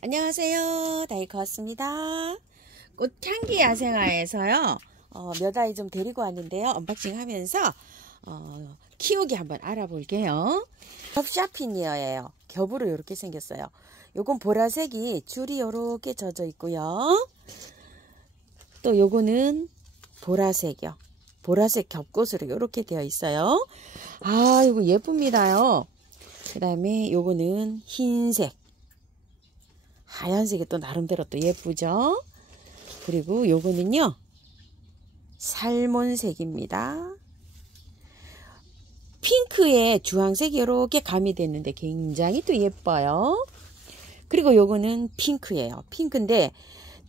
안녕하세요. 다이커스입니다. 꽃향기 야생화에서요. 몇 아이 좀 데리고 왔는데요. 언박싱 하면서 키우기 한번 알아볼게요. 겹샤피니어예요. 겹으로 이렇게 생겼어요. 요건 보라색이 줄이 이렇게 젖어 있고요. 또 요거는 보라색이요. 보라색 겹꽃으로 이렇게 되어 있어요. 아, 이거 예쁩니다요. 그 다음에 요거는 흰색. 하얀색이 또 나름대로 또 예쁘죠. 그리고 요거는요 살몬색입니다. 핑크에 주황색이 이렇게 가미됐는데 굉장히 또 예뻐요. 그리고 요거는 핑크예요. 핑크인데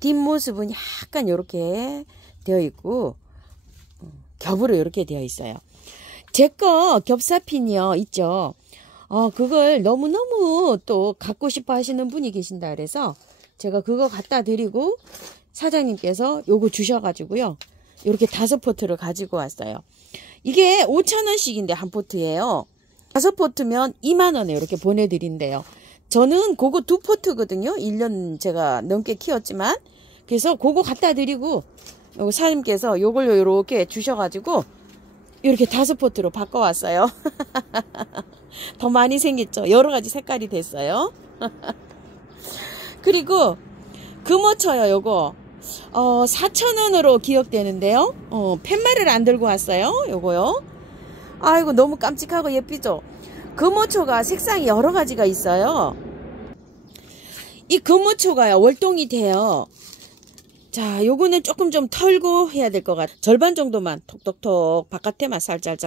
뒷모습은 약간 이렇게 되어 있고 겹으로 이렇게 되어 있어요. 제 거 겹사핀이요 있죠. 그걸 너무너무 또 갖고 싶어 하시는 분이 계신다 그래서 제가 그거 갖다 드리고 사장님께서 요거 주셔가지고요. 이렇게 5포트를 가지고 왔어요. 이게 5,000원씩인데 한 포트예요. 5포트면 2만원에 이렇게 보내드린대요. 저는 그거 2포트거든요. 1년 제가 넘게 키웠지만. 그래서 그거 갖다 드리고 요거 사장님께서 요걸 이렇게 주셔가지고 이렇게 5포트로 바꿔왔어요. 더 많이 생겼죠. 여러가지 색깔이 됐어요. 그리고 금어쳐요. 요거 4,000원으로 기억되는데요. 팻말을 안 들고 왔어요. 요거요. 아이고 너무 깜찍하고 예쁘죠. 금어초가 색상이 여러가지가 있어요. 이 금어초가요 월동이 돼요. 자, 요거는 조금 좀 털고 해야 될 것 같아요. 절반 정도만 톡톡톡 바깥에만 살짝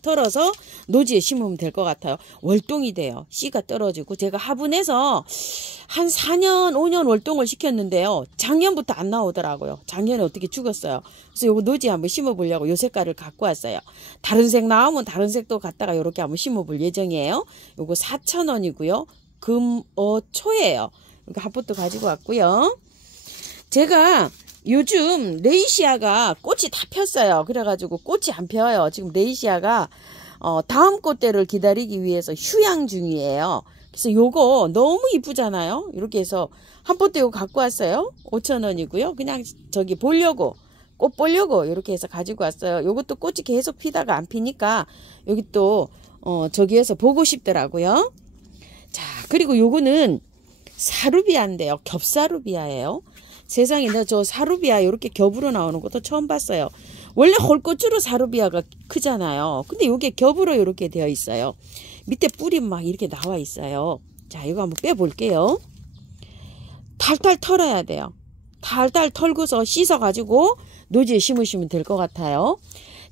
털어서 노지에 심으면 될 것 같아요. 월동이 돼요. 씨가 떨어지고 제가 화분에서 한 4년 5년 월동을 시켰는데요. 작년부터 안 나오더라고요. 작년에 어떻게 죽었어요. 그래서 요거 노지에 한번 심어보려고 요 색깔을 갖고 왔어요. 다른 색 나오면 다른 색도 갖다가 요렇게 한번 심어볼 예정이에요. 요거 4,000원이고요. 금어초예요. 이렇게 한 포트 가지고 왔고요. 제가 요즘 레이시아가 꽃이 다 폈어요. 그래가지고 꽃이 안 펴요. 지금 레이시아가 다음 꽃대를 기다리기 위해서 휴양 중이에요. 그래서 요거 너무 이쁘잖아요. 이렇게 해서 한 포트 요거 갖고 왔어요. 5,000원이고요. 그냥 저기 보려고 꽃 보려고 이렇게 해서 가지고 왔어요. 요것도 꽃이 계속 피다가 안 피니까 여기 또 저기에서 보고 싶더라고요. 자, 그리고 요거는 사루비아인데요. 겹사루비아예요. 세상에 내가 저 사루비아 이렇게 겹으로 나오는 것도 처음 봤어요. 원래 홀꽃으로 사루비아가 크잖아요. 근데 이게 겹으로 이렇게 되어 있어요. 밑에 뿌리 막 이렇게 나와 있어요. 자, 이거 한번 빼볼게요. 탈탈 털어야 돼요. 탈탈 털고서 씻어가지고 노지에 심으시면 될 것 같아요.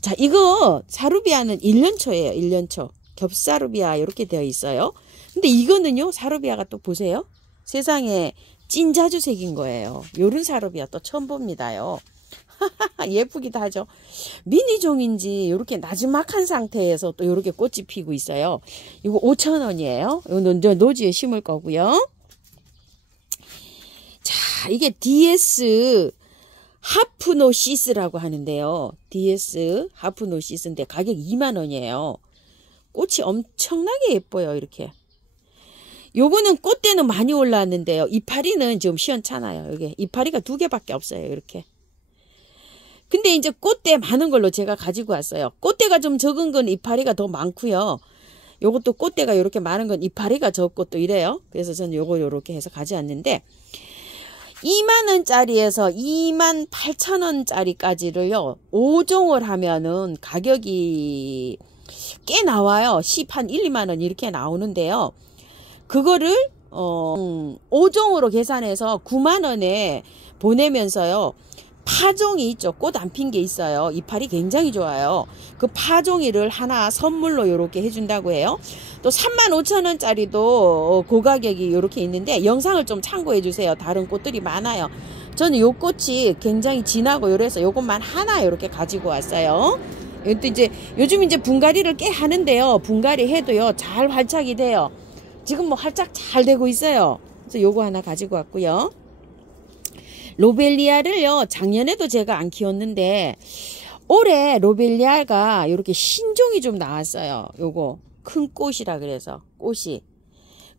자, 이거 사루비아는 1년초예요. 1년초. 겹사루비아 이렇게 되어 있어요. 근데 이거는요. 사루비아가 또 보세요. 세상에 찐자주색인 거예요. 요런 사루비아 또 처음 봅니다요. 예쁘기도 하죠. 미니종인지 이렇게 나지막한 상태에서 또 이렇게 꽃이 피고 있어요. 이거 5,000원이에요. 이거 노지에 심을 거고요. 자, 이게 DS 하프노시스라고 하는데요. DS 하프노시스인데 가격 2만원이에요. 꽃이 엄청나게 예뻐요. 이렇게. 요거는 꽃대는 많이 올라왔는데요. 이파리는 지금 시원찮아요. 여기 이파리가 2개밖에 없어요. 이렇게. 근데 이제 꽃대 많은 걸로 제가 가지고 왔어요. 꽃대가 좀 적은 건 이파리가 더 많고요. 요것도 꽃대가 이렇게 많은 건 이파리가 적고 또 이래요. 그래서 저는 요거 요렇게 해서 가져왔는데 2만원짜리에서 28,000원짜리까지를요. 5종을 하면은 가격이 꽤 나와요. 10, 한 1, 2만원 이렇게 나오는데요. 그거를 5종으로 계산해서 9만원에 보내면서요. 파종이 있죠. 꽃 안 핀 게 있어요. 이파리 굉장히 좋아요. 그 파종이를 하나 선물로 이렇게 해준다고 해요. 또 35,000원짜리도 고가격이 이렇게 있는데 영상을 좀 참고해 주세요. 다른 꽃들이 많아요. 저는 요 꽃이 굉장히 진하고 이래서 요것만 하나 이렇게 가지고 왔어요. 이것도 이제 요즘 이제 분갈이를 꽤 하는데요. 분갈이 해도요. 잘 활착이 돼요. 지금 뭐 활짝 잘 되고 있어요. 그래서 요거 하나 가지고 왔고요. 로벨리아를요. 작년에도 제가 안 키웠는데 올해 로벨리아가 이렇게 신종이 좀 나왔어요. 요거 큰 꽃이라 그래서 꽃이.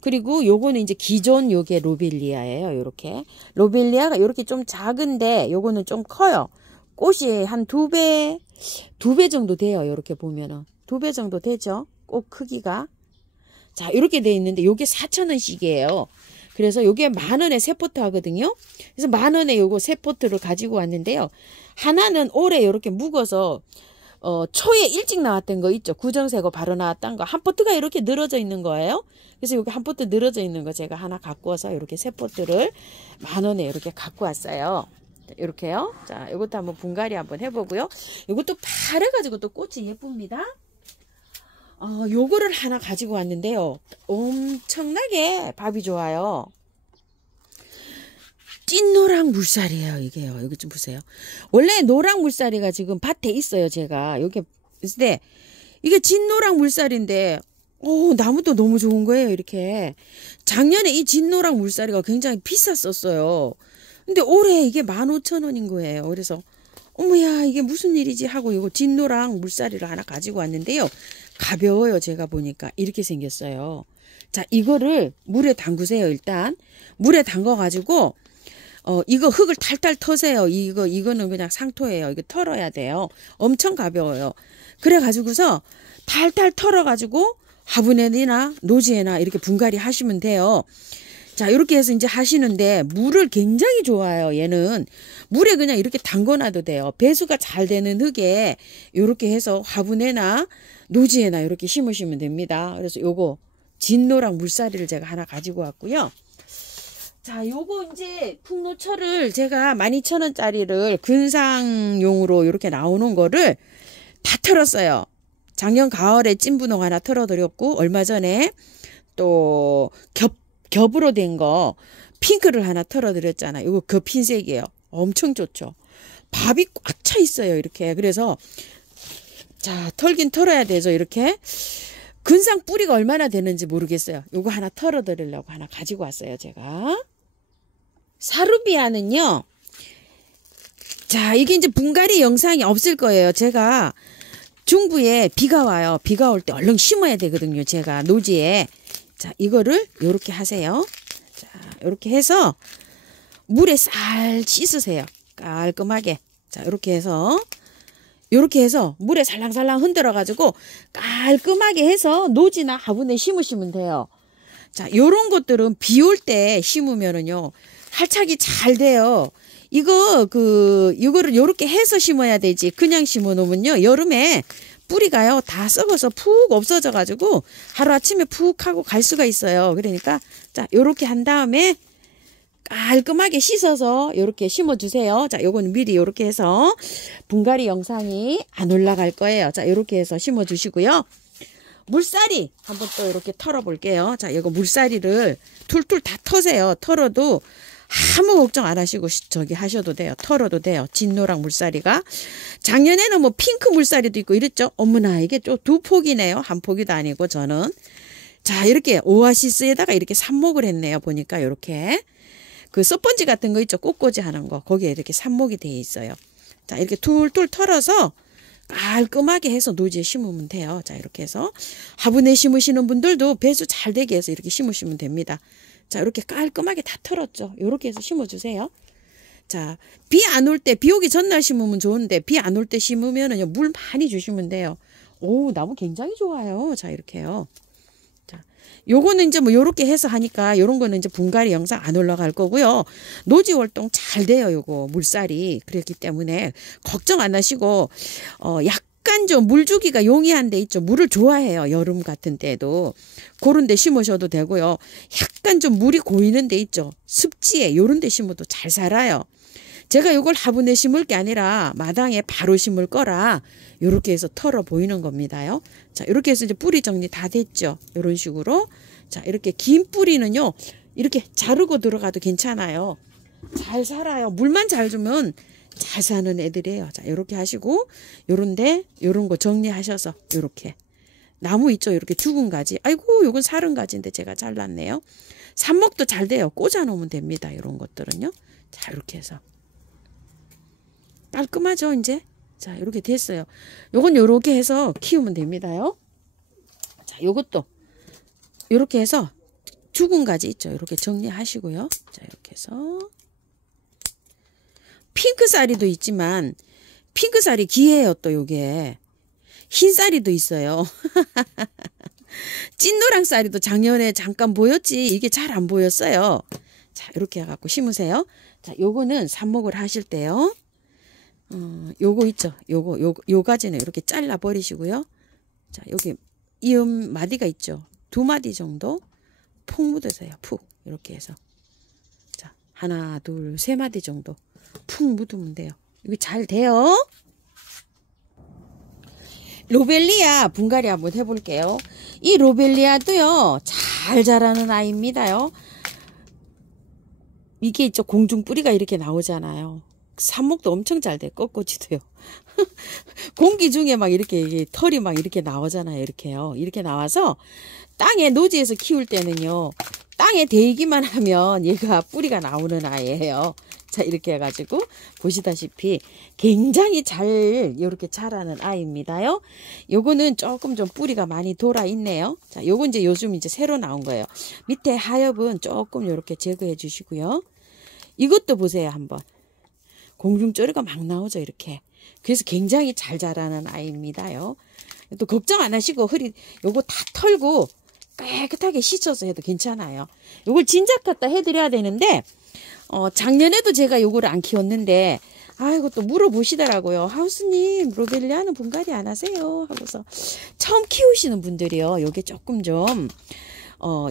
그리고 요거는 이제 기존 요게 로벨리아예요. 요렇게. 로벨리아가 요렇게 좀 작은데 요거는 좀 커요. 꽃이 한 2배 정도 돼요. 요렇게 보면은. 2배 정도 되죠. 꽃 크기가. 자, 이렇게 돼 있는데 요게 4,000원씩이에요. 그래서 요게 10,000원에 3포트 하거든요. 그래서 10,000원에 요거 3포트를 가지고 왔는데요. 하나는 올해 요렇게 묵어서 초에 일찍 나왔던 거 있죠. 구정새고 바로 나왔던 거. 한 포트가 이렇게 늘어져 있는 거예요. 그래서 여기 한 포트 늘어져 있는 거 제가 하나 갖고 와서 이렇게 3포트를 10,000원에 이렇게 갖고 왔어요. 이렇게요. 자, 이것도 한번 분갈이 한번 해보고요. 이것도 파래가지고 또 꽃이 예쁩니다. 요거를 하나 가지고 왔는데요. 엄청나게 밥이 좋아요. 찐노랑 물살이에요, 이게요. 여기 좀 보세요. 원래 노랑 물살이가 지금 밭에 있어요, 제가. 여기 있을 때, 이게 진노랑 물살인데, 나무도 너무 좋은 거예요, 이렇게. 작년에 이 진노랑 물살이가 굉장히 비쌌었어요. 근데 올해 이게 15,000원인 거예요. 그래서, 어머야, 이게 무슨 일이지 하고 이거 진노랑 물살이를 하나 가지고 왔는데요. 가벼워요, 제가 보니까. 이렇게 생겼어요. 자, 이거를 물에 담그세요, 일단. 물에 담궈가지고, 이거 흙을 탈탈 터세요. 이거는 그냥 상토예요. 이거 털어야 돼요. 엄청 가벼워요. 그래가지고서 탈탈 털어가지고 화분에나 노지에나 이렇게 분갈이 하시면 돼요. 자, 이렇게 해서 이제 하시는데 물을 굉장히 좋아해요. 얘는 물에 그냥 이렇게 담궈놔도 돼요. 배수가 잘 되는 흙에 이렇게 해서 화분에나 노지에나 이렇게 심으시면 됩니다. 그래서 요거 진노랑 물살이를 제가 하나 가지고 왔고요. 자, 요거 이제 풍노철을 제가 12,000원짜리를 근상용으로 이렇게 나오는 거를 다 털었어요. 작년 가을에 찐분홍 하나 털어드렸고, 얼마 전에 또 겹으로 된 거 핑크를 하나 털어드렸잖아요. 이거 그 흰색이에요. 엄청 좋죠. 밥이 꽉 차 있어요. 이렇게. 그래서 자, 털긴 털어야 되죠. 이렇게. 근상 뿌리가 얼마나 되는지 모르겠어요. 요거 하나 털어드리려고 하나 가지고 왔어요. 제가. 사루비아는요. 자, 이게 이제 분갈이 영상이 없을 거예요. 제가 중부에 비가 와요. 비가 올 때 얼른 심어야 되거든요. 제가 노지에. 자, 이거를 요렇게 하세요. 자, 요렇게 해서 물에 쌀 씻으세요. 깔끔하게. 자, 요렇게 해서 물에 살랑살랑 흔들어 가지고 깔끔하게 해서 노지나 화분에 심으시면 돼요. 자, 요런 것들은 비 올 때 심으면은요. 활착이 잘 돼요. 이거를 요렇게 해서 심어야 되지. 그냥 심어 놓으면요. 여름에 뿌리가요. 다 썩어서 푹 없어져 가지고 하루아침에 푹 하고 갈 수가 있어요. 그러니까 자, 요렇게 한 다음에 깔끔하게 씻어서 요렇게 심어 주세요. 자, 요거는 미리 요렇게 해서 분갈이 영상이 안 올라갈 거예요. 자, 요렇게 해서 심어 주시고요. 물살이 한번 또 이렇게 털어 볼게요. 자, 이거 물살이를 툴툴 다 터세요. 털어도 아무 걱정 안 하시고 저기 하셔도 돼요. 털어도 돼요. 진노랑 물살이가. 작년에는 뭐 핑크 물살이도 있고 이랬죠. 어머나, 이게 좀 2폭이네요. 한 폭이도 아니고 저는. 자, 이렇게 오아시스에다가 이렇게 삽목을 했네요. 보니까 이렇게. 그 스펀지 같은 거 있죠. 꽃꽂이 하는 거. 거기에 이렇게 삽목이 되어 있어요. 자, 이렇게 툴툴 털어서 깔끔하게 해서 노지에 심으면 돼요. 자, 이렇게 해서 화분에 심으시는 분들도 배수 잘 되게 해서 이렇게 심으시면 됩니다. 자, 이렇게 깔끔하게 다 털었죠. 이렇게 해서 심어주세요. 자, 비 안 올 때, 비 오기 전날 심으면 좋은데 비 안 올 때 심으면은요, 물 많이 주시면 돼요. 오, 나무 굉장히 좋아요. 자, 이렇게요. 자, 요거는 이제 뭐 요렇게 해서 하니까 요런 거는 이제 분갈이 영상 안 올라갈 거고요. 노지 활동 잘 돼요. 요거 물살이. 그렇기 때문에 걱정 안 하시고 약간 좀 물 주기가 용이한 데 있죠. 물을 좋아해요. 여름 같은 때도. 그런 데 심으셔도 되고요. 약간 좀 물이 고이는 데 있죠. 습지에 요런 데 심어도 잘 살아요. 제가 요걸 화분에 심을 게 아니라 마당에 바로 심을 거라 요렇게 해서 털어 보이는 겁니다요. 자, 이렇게 해서 이제 뿌리 정리 다 됐죠. 요런 식으로. 자, 이렇게 긴 뿌리는요. 이렇게 자르고 들어가도 괜찮아요. 잘 살아요. 물만 잘 주면 잘 사는 애들이에요. 자, 요렇게 하시고 요런데 요런 거 정리하셔서 요렇게 나무 있죠. 이렇게 죽은 가지. 아이고, 요건 사른 가지인데 제가 잘랐네요. 삽목도 잘 돼요. 꽂아 놓으면 됩니다. 요런 것들은요. 자, 이렇게 해서 깔끔하죠, 이제. 자, 이렇게 됐어요. 요건 요렇게 해서 키우면 됩니다요. 자, 요것도 요렇게 해서 죽은 가지 있죠. 이렇게 정리하시고요. 자, 이렇게 해서 핑크쌀이도 있지만 핑크쌀이 귀해요. 또 요게 흰쌀이도 있어요. 찐노랑쌀이도 작년에 잠깐 보였지 이게 잘 안 보였어요. 자, 이렇게 해갖고 심으세요. 자, 요거는 삽목을 하실 때요. 요거 있죠. 요 가지는 이렇게 잘라 버리시고요. 자, 여기 이음 마디가 있죠. 2마디 정도 푹 묻으세요. 푹 이렇게 해서 자, 하나, 둘, 3마디 정도 푹 묻으면 돼요. 이게 잘 돼요. 로벨리아 분갈이 한번 해볼게요. 이 로벨리아도요 잘 자라는 아이입니다요. 이게 있죠. 공중 뿌리가 이렇게 나오잖아요. 삽목도 엄청 잘 돼. 꺾어지도요. 공기 중에 막 이렇게 털이 막 이렇게 나오잖아요. 이렇게요. 이렇게 나와서 땅에 노지에서 키울 때는요. 땅에 데이기만 하면 얘가 뿌리가 나오는 아이예요. 자, 이렇게 해가지고 보시다시피 굉장히 잘 이렇게 자라는 아이입니다요. 요거는 조금 좀 뿌리가 많이 돌아 있네요. 자, 요건 이제 요즘 이제 새로 나온 거예요. 밑에 하엽은 조금 이렇게 제거해 주시고요. 이것도 보세요. 한번 공중쪼리가 막 나오죠. 이렇게. 그래서 굉장히 잘 자라는 아이입니다요. 또 걱정 안 하시고 요거 다 털고 깨끗하게 씻어서 해도 괜찮아요. 요걸 진작 갖다 해드려야 되는데 작년에도 제가 요거를 안 키웠는데 아이고 또 물어보시더라고요. 하우스님 로벨리아는 분갈이 안 하세요? 하고서 처음 키우시는 분들이요. 요게 조금 좀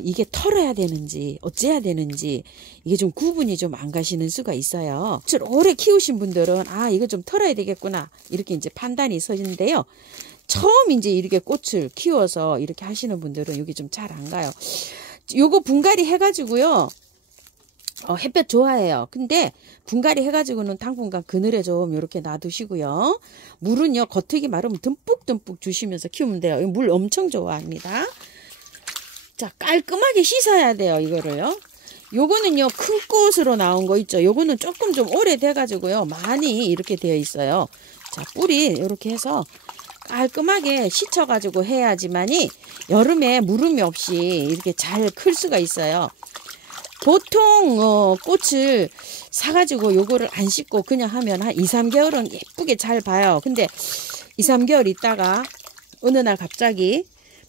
이게 털어야 되는지 어째야 되는지 이게 좀 구분이 좀 안 가시는 수가 있어요. 오래 키우신 분들은 아 이거 좀 털어야 되겠구나 이렇게 이제 판단이 서는데요. 처음 이제 이렇게 꽃을 키워서 이렇게 하시는 분들은 여기 좀 잘 안 가요. 요거 분갈이 해가지고요. 햇볕 좋아해요. 근데 분갈이 해가지고는 당분간 그늘에 좀 이렇게 놔두시고요. 물은요 겉흙이 마르면 듬뿍듬뿍 주시면서 키우면 돼요. 물 엄청 좋아합니다. 자, 깔끔하게 씻어야 돼요. 이거를요. 요거는요 큰 꽃으로 나온 거 있죠. 요거는 조금 좀 오래돼 가지고요 많이 이렇게 되어 있어요. 자, 뿌리 이렇게 해서 깔끔하게 씻어 가지고 해야지만이 여름에 물음이 없이 이렇게 잘 클 수가 있어요. 보통 꽃을 사가지고 요거를 안 씻고 그냥 하면 한 2-3개월은 예쁘게 잘 봐요. 근데 2-3개월 있다가 어느 날 갑자기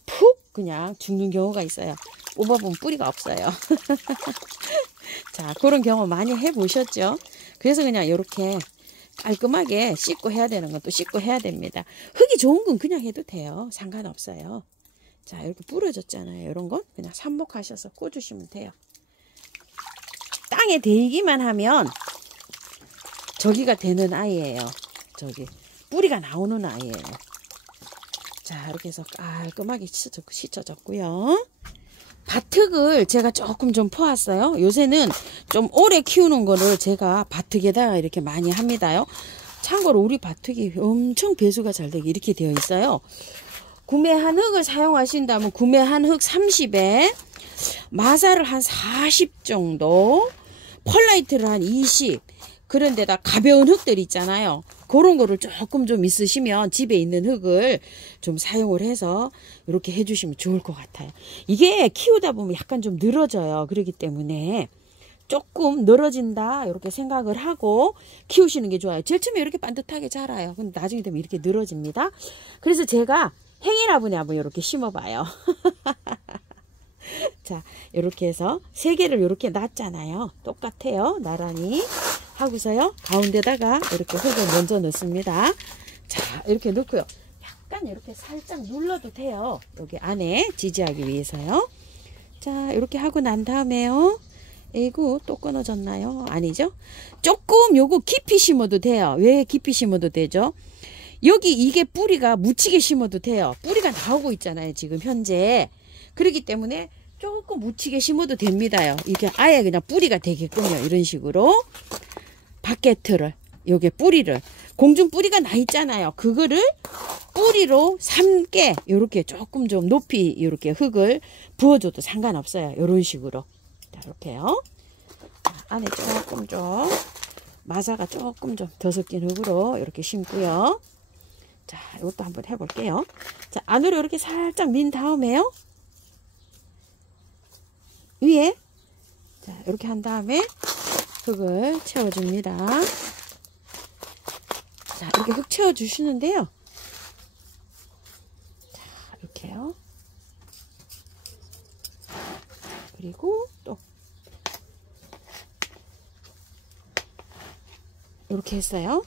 푹 그냥 죽는 경우가 있어요. 뽑아보면 뿌리가 없어요. 자, 그런 경험 많이 해보셨죠? 그래서 그냥 이렇게 깔끔하게 씻고 해야 되는 건 또 씻고 해야 됩니다. 흙이 좋은 건 그냥 해도 돼요. 상관없어요. 자, 이렇게 부러졌잖아요. 이런 건 그냥 삽목하셔서 꽂으시면 돼요. 땅에 데이기만 하면 저기가 되는 아이예요. 저기 뿌리가 나오는 아이예요. 자, 이렇게 해서 깔끔하게 씻어졌고요. 밭흙을 제가 조금 좀 퍼왔어요. 요새는 좀 오래 키우는 거를 제가 밭흙에다가 이렇게 많이 합니다요. 참고로 우리 밭흙이 엄청 배수가 잘 되게 이렇게 되어 있어요. 구매한 흙을 사용하신다면 구매한 흙 30에 마사를 한 40 정도, 펄라이트를 한 20, 그런 데다 가벼운 흙들 있잖아요. 그런 거를 조금 좀 있으시면 집에 있는 흙을 좀 사용을 해서 이렇게 해주시면 좋을 것 같아요. 이게 키우다 보면 약간 좀 늘어져요. 그렇기 때문에 조금 늘어진다 이렇게 생각을 하고 키우시는 게 좋아요. 제일 처음에 이렇게 반듯하게 자라요. 근데 나중에 되면 이렇게 늘어집니다. 그래서 제가 행이나무에 한번 이렇게 심어봐요. 자, 이렇게 해서 3개를 이렇게 놨잖아요. 똑같아요. 나란히 하고서요. 가운데다가 이렇게 흙을 먼저 넣습니다. 자, 이렇게 넣고요. 약간 이렇게 살짝 눌러도 돼요. 여기 안에 지지하기 위해서요. 자, 이렇게 하고 난 다음에요. 에이구, 또 끊어졌나요? 아니죠? 조금 요거 깊이 심어도 돼요. 왜 깊이 심어도 되죠? 여기 이게 뿌리가 묻히게 심어도 돼요. 뿌리가 나오고 있잖아요. 지금 현재. 그렇기 때문에 조금 묻히게 심어도 됩니다요. 이게 아예 그냥 뿌리가 되겠군요. 이런 식으로. 바게트를, 요게 뿌리를, 공중 뿌리가 나 있잖아요. 그거를 뿌리로 3개, 요렇게 조금 좀 높이 이렇게 흙을 부어줘도 상관없어요. 요런 식으로. 자, 이렇게요. 안에 조금 좀, 마사가 조금 좀 더 섞인 흙으로 이렇게 심고요. 자, 이것도 한번 해볼게요. 자, 안으로 이렇게 살짝 민 다음에요. 위에 자 이렇게 한 다음에 흙을 채워줍니다. 자 이렇게 흙 채워주시는데요. 자 이렇게요. 그리고 또 이렇게 했어요.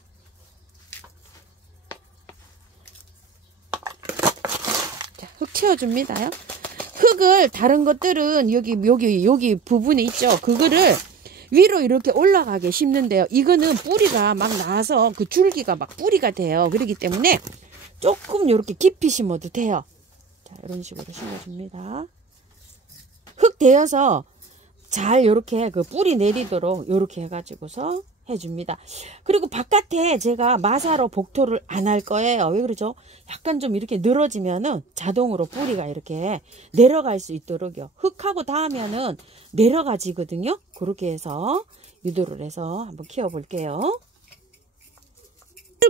자, 흙 채워줍니다요. 흙을 다른 것들은 여기 부분에 있죠. 그거를 위로 이렇게 올라가게 심는데요. 이거는 뿌리가 막 나와서 그 줄기가 막 뿌리가 돼요. 그렇기 때문에 조금 이렇게 깊이 심어도 돼요. 자, 이런 식으로 심어줍니다. 흙 대어서 잘 이렇게 그 뿌리 내리도록 이렇게 해가지고서 해줍니다. 그리고 바깥에 제가 마사로 복토를 안 할 거예요. 왜 그러죠? 약간 좀 이렇게 늘어지면은 자동으로 뿌리가 이렇게 내려갈 수 있도록요. 흙하고 닿으면은 내려가지거든요. 그렇게 해서 유도를 해서 한번 키워 볼게요.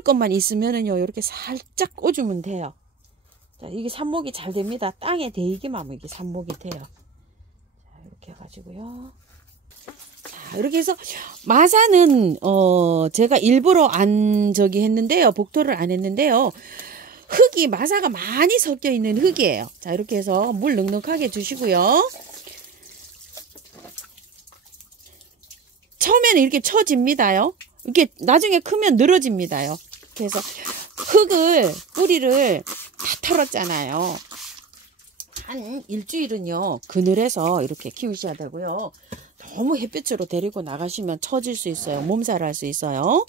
것만 있으면은요, 이렇게 살짝 꽂으면 돼요. 자, 이게 삽목이 잘 됩니다. 땅에 대이기만 하면 이게 삽목이 돼요. 자, 이렇게 해가지고요. 자, 이렇게 해서 마사는 제가 일부러 안 했는데요. 복토를 안 했는데요. 흙이 마사가 많이 섞여 있는 흙이에요. 자, 이렇게 해서 물 넉넉하게 주시고요. 처음에는 이렇게 쳐집니다요. 이렇게 나중에 크면 늘어집니다요. 그래서 흙을 뿌리를 다 털었잖아요. 한 일주일은요 그늘에서 이렇게 키우셔야 되고요. 너무 햇빛으로 데리고 나가시면 처질 수 있어요. 몸살을 할 수 있어요.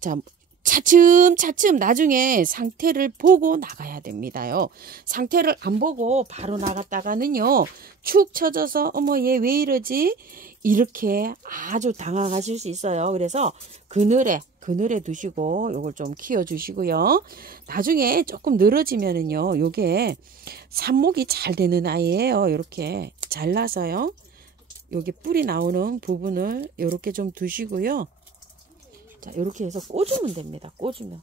자, 차츰차츰 나중에 상태를 보고 나가야 됩니다요. 상태를 안 보고 바로 나갔다가는요 축 처져서 어머 얘 왜 이러지? 이렇게 아주 당황하실 수 있어요. 그래서 그늘에 두시고 요걸 좀 키워 주시고요. 나중에 조금 늘어지면은요 요게 삽목이 잘 되는 아이예요. 이렇게 잘라서요. 여기 뿌리 나오는 부분을 이렇게 좀 두시고요. 자, 이렇게 해서 꽂으면 됩니다. 꽂으면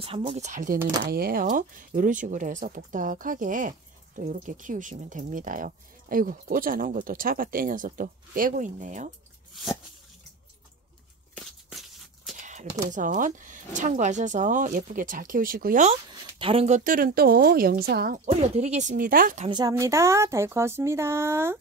삽목이 잘 되는 아이예요. 이런 식으로 해서 복닥하게 또 이렇게 키우시면 됩니다요. 아이고, 꽂아 놓은 것도 잡아 떼녀서 또 빼고 있네요. 자, 이렇게 해서 참고하셔서 예쁘게 잘 키우시고요. 다른 것들은 또 영상 올려드리겠습니다. 감사합니다. 다이코였습니다.